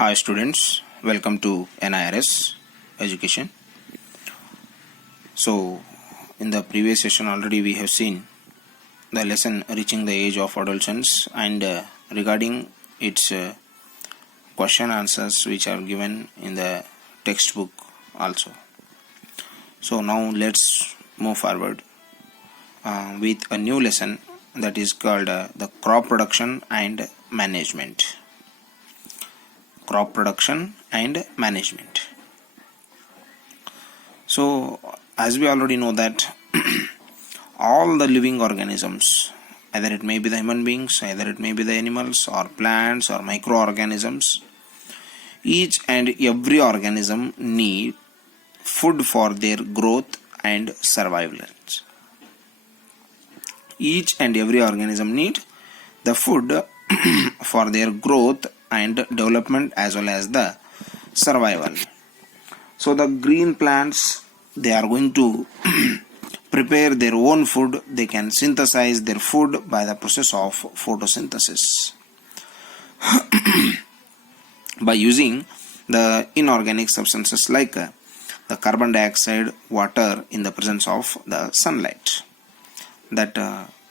Hi students, welcome to NIRS Education. So in the previous session already we have seen the lesson reaching the age of adolescence and regarding its question answers which are given in the textbook also. So now let's move forward with a new lesson that is called the crop production and management. Crop production and management. So as we already know that all the living organisms, either it may be the human beings, either it may be the animals or plants or microorganisms, each and every organism need food for their growth and survival. Each and every organism need the food for their growth and development as well as the survival. So the green plants, they are going to prepare their own food. They can synthesize their food by the process of photosynthesis by using the inorganic substances like the carbon dioxide, water in the presence of the sunlight. That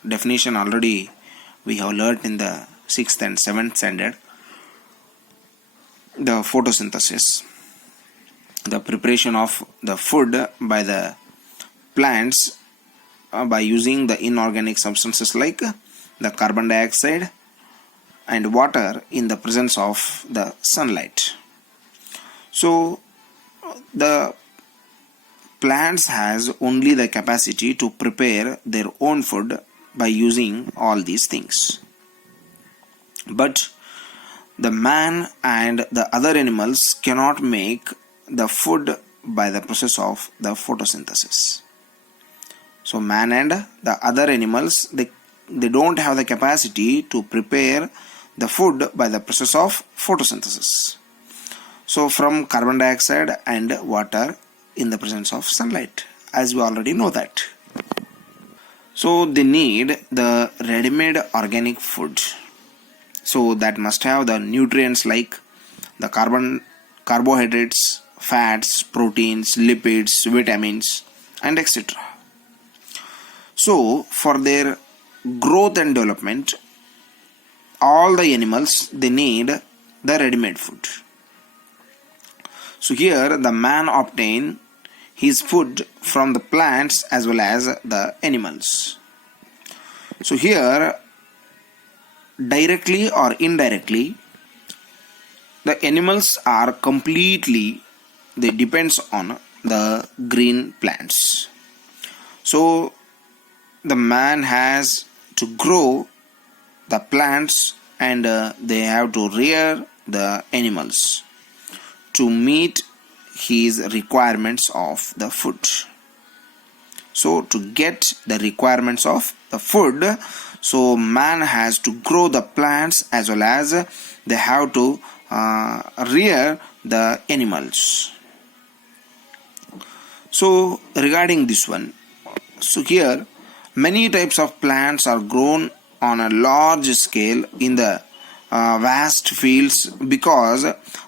definition already we have learned in the 6th and 7th standard. The photosynthesis, the preparation of the food by the plants by using the inorganic substances like the carbon dioxide and water in the presence of the sunlight. So the plants has only the capacity to prepare their own food by using all these things. But the man and the other animals cannot make the food by the process of the photosynthesis. So man and the other animals, they don't have the capacity to prepare the food by the process of photosynthesis. So from carbon dioxide and water in the presence of sunlight, as we already know that. So they need the ready-made organic food. So that must have the nutrients like the carbohydrates, fats, proteins, lipids, vitamins, and etc. So for their growth and development, all the animals, they need the ready-made food. So here the man obtain his food from the plants as well as the animals. So here directly or indirectly, the animals are completely, they depends on the green plants. So the man has to grow the plants and they have to rear the animals to meet his requirements of the food. So to get the requirements of the food, so man has to grow the plants as well as they have to rear the animals. So regarding this one, so here many types of plants are grown on a large scale in the vast fields because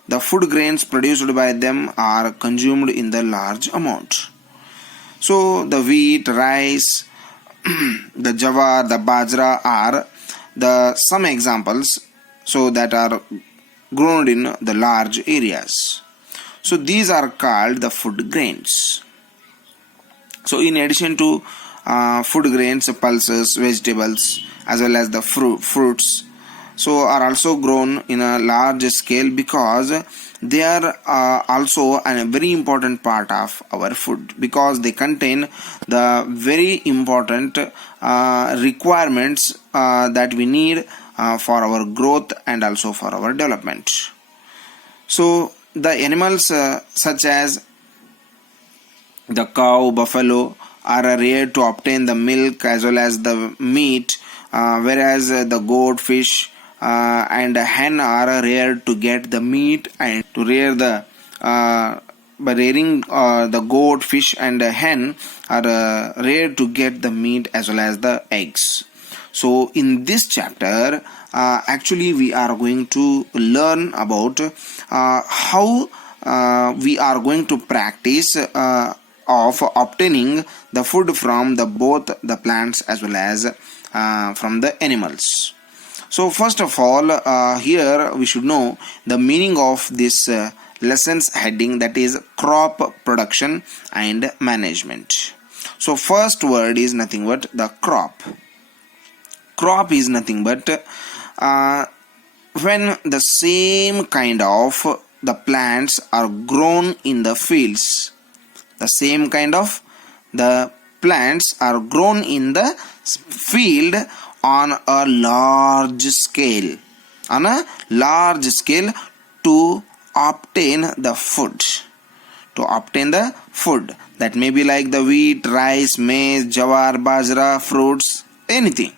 the food grains produced by them are consumed in the large amount. So the wheat, rice, the jawar, the bajra are the some examples so that are grown in the large areas. So these are called the food grains. So in addition to food grains, pulses, vegetables as well as the fruits, so are also grown in a large scale because they are also a very important part of our food because they contain the very important requirements that we need for our growth and also for our development. So the animals such as the cow, buffalo are reared to obtain the milk as well as the meat, whereas the goat, fish and a hen are reared to get the meat and to rear the by rearing the goat, fish and a hen are reared to get the meat as well as the eggs. So in this chapter actually we are going to learn about how we are going to practice of obtaining the food from the both the plants as well as from the animals. So first of all, here we should know the meaning of this lessons heading, that is crop production and management. So first word is nothing but the crop. Crop is nothing but when the same kind of the plants are grown in the fields. The same kind of the plants are grown in the field on a large scale. On a large scale to obtain the food. To obtain the food. That may be like the wheat, rice, maize, jawar, bajra, fruits, anything.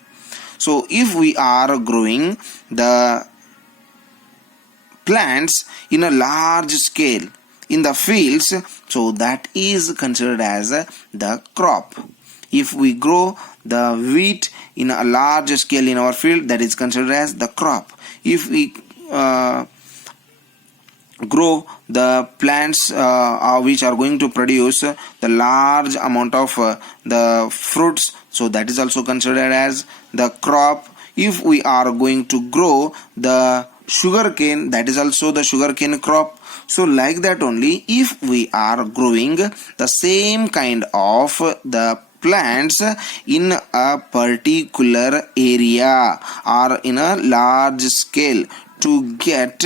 So if we are growing the plants in a large scale in the fields, so that is considered as the crop. If we grow the wheat in a large scale in our field, that is considered as the crop. If we grow the plants which are going to produce the large amount of the fruits, so that is also considered as the crop. If we are going to grow the sugarcane, that is also the sugarcane crop. So like that only, if we are growing the same kind of the plants in a particular area or in a large scale to get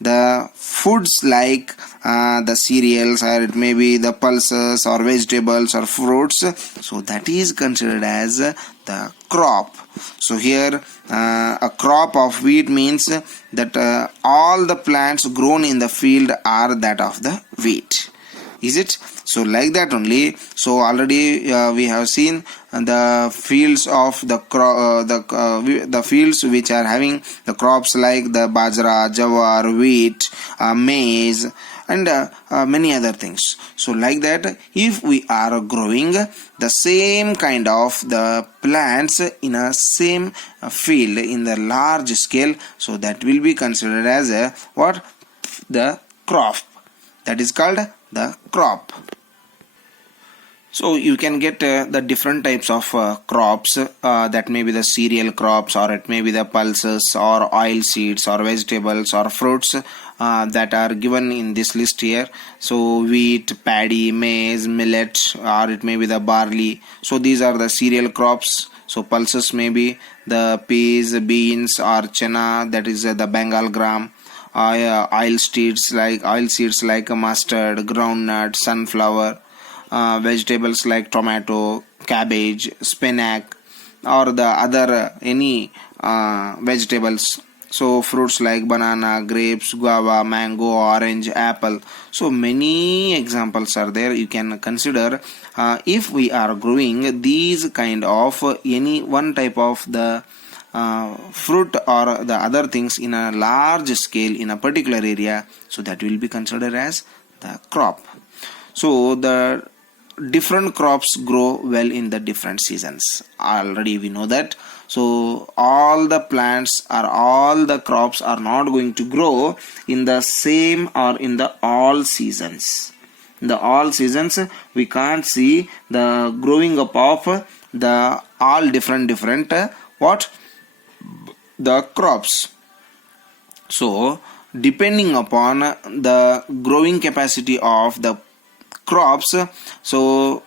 the foods like the cereals, or it may be the pulses or vegetables or fruits, so that is considered as the crop. So here a crop of wheat means that all the plants grown in the field are that of the wheat. Is it? So like that only. So already we have seen the fields of the fields which are having the crops like the bajra, jawar, wheat, maize, and many other things. So like that, if we are growing the same kind of the plants in a same field in the large scale, so that will be considered as a what? The crop. That is called the crop. So you can get the different types of crops, that may be the cereal crops, or it may be the pulses or oil seeds or vegetables or fruits that are given in this list here. So wheat, paddy, maize, millet, or it may be the barley. So these are the cereal crops. So pulses may be the peas, beans, or chana, that is the Bengal gram. Oil seeds like mustard, groundnut, sunflower. Vegetables like tomato, cabbage, spinach, or the other any vegetables. So fruits like banana, grapes, guava, mango, orange, apple. So many examples are there. You can consider if we are growing these kind of any one type of the fruit or the other things in a large scale in a particular area, so that will be considered as the crop. So the different crops grow well in the different seasons. Already we know that. So all the plants or all the crops are not going to grow in the same or in the all seasons. In the all seasons we can't see the growing up of the all different what? The crops. So depending upon the growing capacity of the crops, so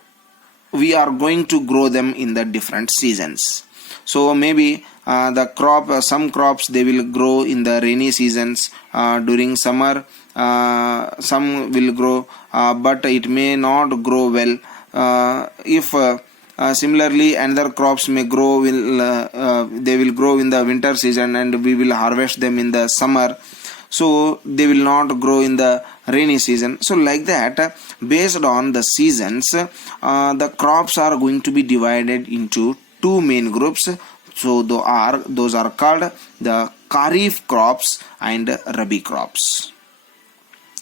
we are going to grow them in the different seasons. So maybe some crops they will grow in the rainy seasons during summer. Some will grow but it may not grow well. If similarly another crops may grow they will grow in the winter season and we will harvest them in the summer. So they will not grow in the rainy season. So like that, based on the seasons, the crops are going to be divided into two main groups. So those are called the Kharif crops and Rabi crops.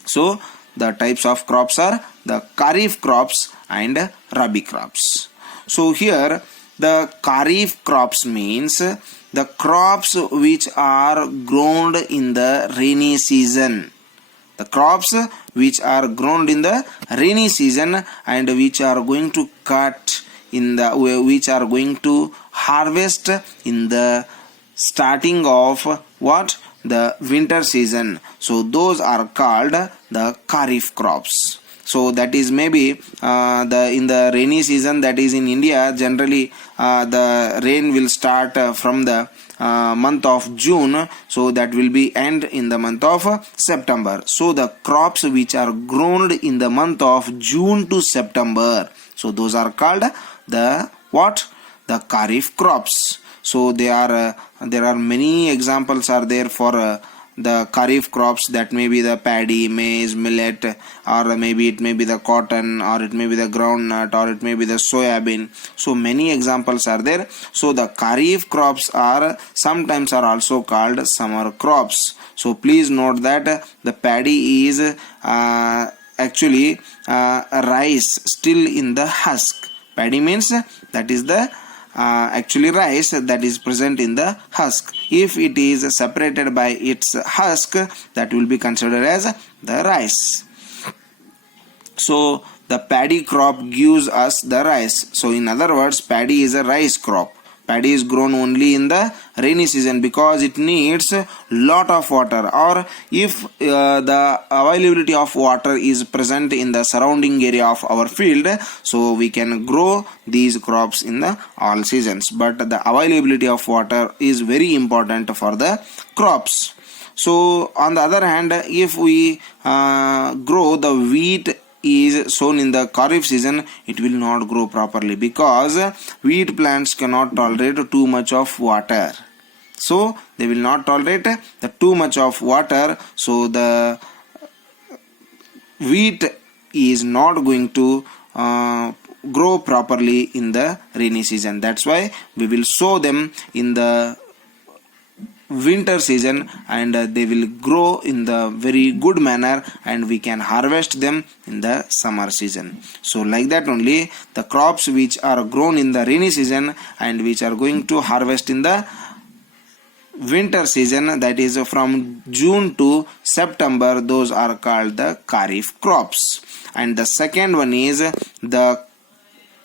So the types of crops are the Kharif crops and Rabi crops. So here The Kharif crops means the crops which are grown in the rainy season. The crops which are grown in the rainy season and which are going to which are going to harvest in the starting of what? The winter season. So those are called the Kharif crops. So that is maybe in the rainy season, that is in India, generally the rain will start from the month of June, so that will be end in the month of September. So the crops which are grown in the month of June to September, so those are called the what? The Kharif crops. So there are many examples are there for the Kharif crops, that may be the paddy, maize, millet, or maybe it may be the cotton, or it may be the groundnut, or it may be the soybean. So many examples are there. So the Kharif crops are sometimes are also called summer crops. So please note that the paddy is actually rice still in the husk. Paddy means that is the actually rice that is present in the husk. If it is separated by its husk, that will be considered as the rice. So the paddy crop gives us the rice. So in other words, paddy is a rice crop. Paddy is grown only in the rainy season because it needs lot of water, or if the availability of water is present in the surrounding area of our field, so we can grow these crops in the all seasons. But the availability of water is very important for the crops. So on the other hand, if we grow the wheat is sown in the Kharif season, it will not grow properly because wheat plants cannot tolerate too much of water. So they will not tolerate the too much of water. So the wheat is not going to grow properly in the rainy season. That's why we will sow them in the winter season, and they will grow in the very good manner, and we can harvest them in the summer season. So like that only, the crops which are grown in the rainy season and which are going to harvest in the winter season, that is from June to September, those are called the Kharif crops. And the second one is the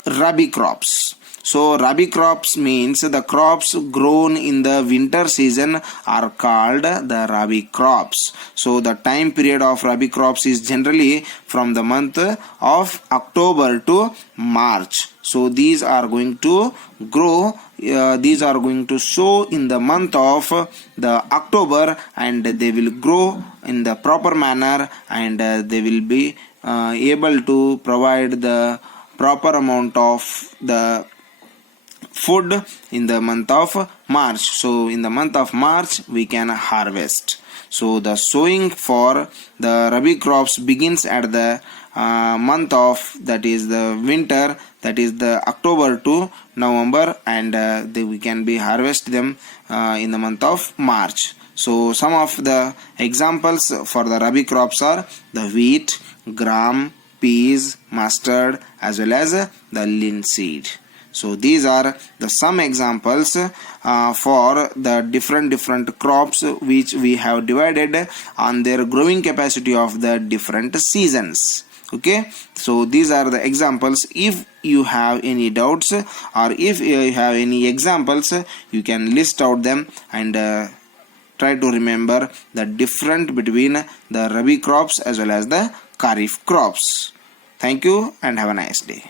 Rabi crops. So Rabi crops means the crops grown in the winter season are called the Rabi crops. So the time period of Rabi crops is generally from the month of October to March. So these are going to grow, these are going to sow in the month of the October, and they will grow in the proper manner, and they will be able to provide the proper amount of the food in the month of March. So in the month of March we can harvest. So the sowing for the Rabi crops begins at the month of, that is the winter, that is the October to November, and we can be harvest them in the month of March. So some of the examples for the Rabi crops are the wheat, gram, peas, mustard, as well as the linseed. So these are the some examples for the different crops which we have divided on their growing capacity of the different seasons. Okay, so these are the examples. If you have any doubts or if you have any examples, you can list out them and try to remember the difference between the Rabi crops as well as the Kharif crops. Thank you and have a nice day.